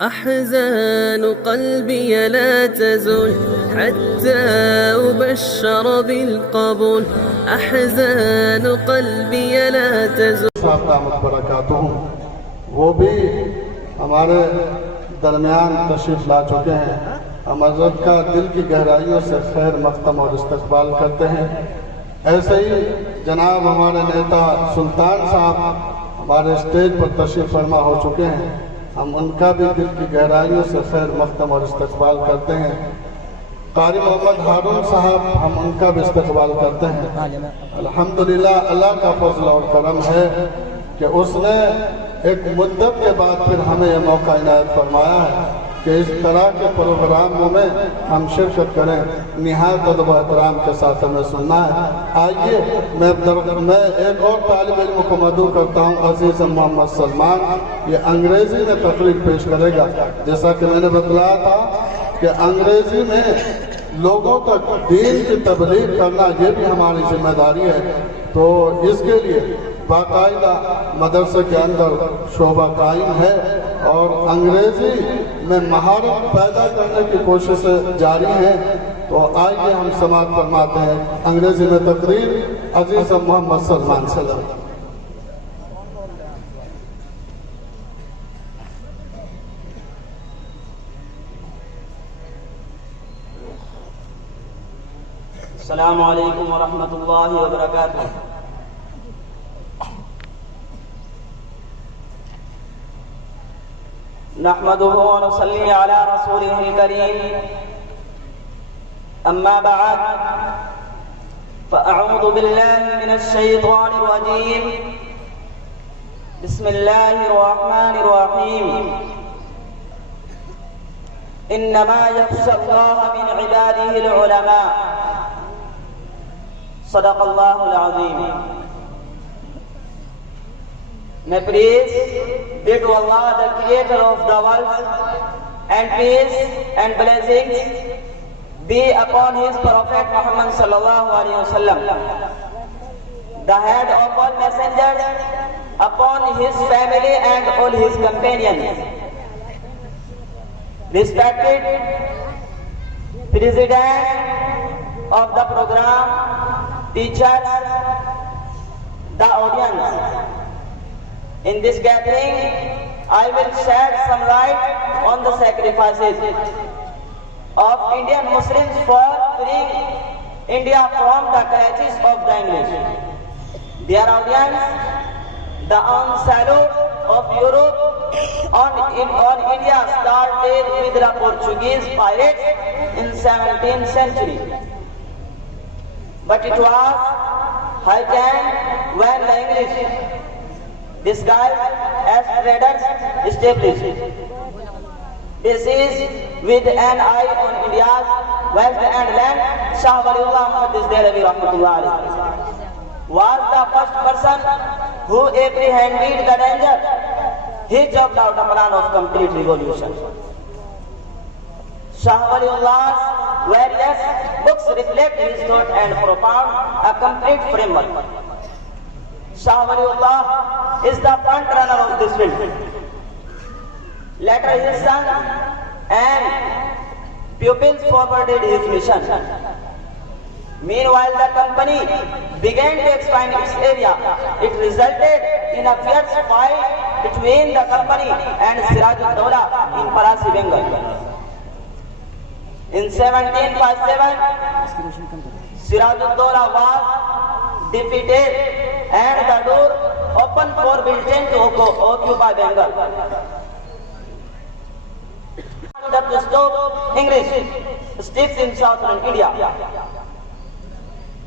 أحزان قلبي لا تزول حتى أبشر بالقبول أحزان قلبي لا تزول. رحمت برکاتہ وہ بھی ہمارے درمیان تشریف لا چکے ہیں. ہم حضرت کا دل کی گہرائیوں سے خیر مقدم اور استقبال کرتے ہیں. ایسے ہی جناب ہمارے نیتا سلطان صاحب ہمارے اسٹیج پر تشریف فرما ہو چکے ہیں. ہم ان کا بھی دل کی گہرائیوں سے خیر مقدم اور استقبال کرتے ہیں. قاری محمد ہارون صاحب ہم ان کا بھی استقبال کرتے ہیں. الحمدللہ اللہ کا فضل اور کرم ہے کہ اس نے ایک مدت کے بعد پھر ہمیں یہ موقع عنایت فرمایا ہے کہ اس طرح کے پروگراموں میں ہم شرکت کریں. نہایت ادب و احترام کے ساتھ ہمیں سننا ہے. آئیے میں ایک اور طالب علم کو مدعو کرتا ہوں. عزیز محمد سلمان یہ انگریزی میں تقریر پیش کرے گا. جیسا کہ میں نے بتلایا تھا کہ انگریزی میں لوگوں تک دین کی تبلیغ کرنا یہ بھی ہماری ذمہ داری ہے. تو اس کے لیے باقاعدہ مدرسے کے اندر شعبہ قائم ہے اور انگریزی میں مہارت پیدا کرنے کی کوششیں جاری ہیں. تو آئیے ہم سماعت فرماتے ہیں انگریزی میں تقریر عزیز محمد سلمان صاحب. السلام علیکم ورحمۃ اللہ وبرکاتہ. نحمده ونصلي على رسوله الكريم. أما بعد فأعوذ بالله من الشيطان الرجيم. بسم الله الرحمن الرحيم. إنما يخشى الله من عباده العلماء. صدق اللہ العظیم. May praise be to Allah, the creator of the world, and peace and blessings be upon his prophet Muhammad sallallahu alaihi wasallam, the head of all messengers, upon his family and all his companions. Respected President of the program, teachers, the audience, in this gathering I will shed some light on the sacrifices of Indian Muslims for freeing India from the clutches of the English. Dear audience, the onslaught of Europe on India started with the Portuguese pirates in 17th century. But it was heightened when the English, disguised as traders, established. This is with an eye on India's wealth and land. Shah Waliullah Muhammad Dehlevi Rahmatullah alayhi was the first person who apprehended the danger. He jobbed out a plan of complete revolution. Shah Waliullah's various books reflect his thought and propound a complete framework. Shah Waliullah is the front runner of this field. Later his son and pupils forwarded his mission. Meanwhile the company began to expand its area. It resulted in a fierce fight between the company and Siraj-ud-Dawla in Farasi, Bengal. In 1757, Siraj-ud-Dawla was defeated and the door opened for Britain to occupy Bengal. To stop English sticks in southern India.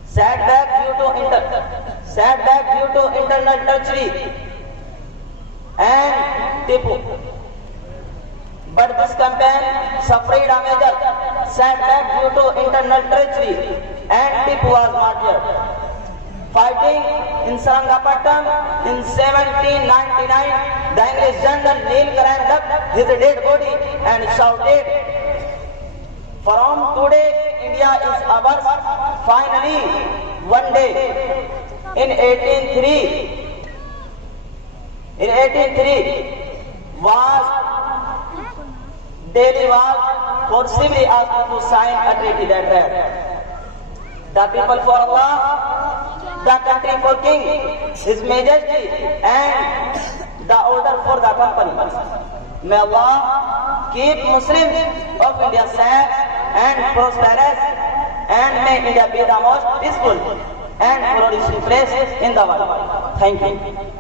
Setback due to internal treachery and Tipu. But this campaign suffered a major setback due to internal treachery and Tipu was martyred. Fighting in Sarangapattam in 1799, the English general Neil climbed up his dead body and shouted, "From today India is ours." Finally, one day in 1803 was daily was forcibly asked to sign a treaty that read, the people for Allah, the country for King, His Majesty, and the order for the company. May Allah keep Muslims of India safe and prosperous, and may India be the most peaceful and flourishing place in the world. Thank you.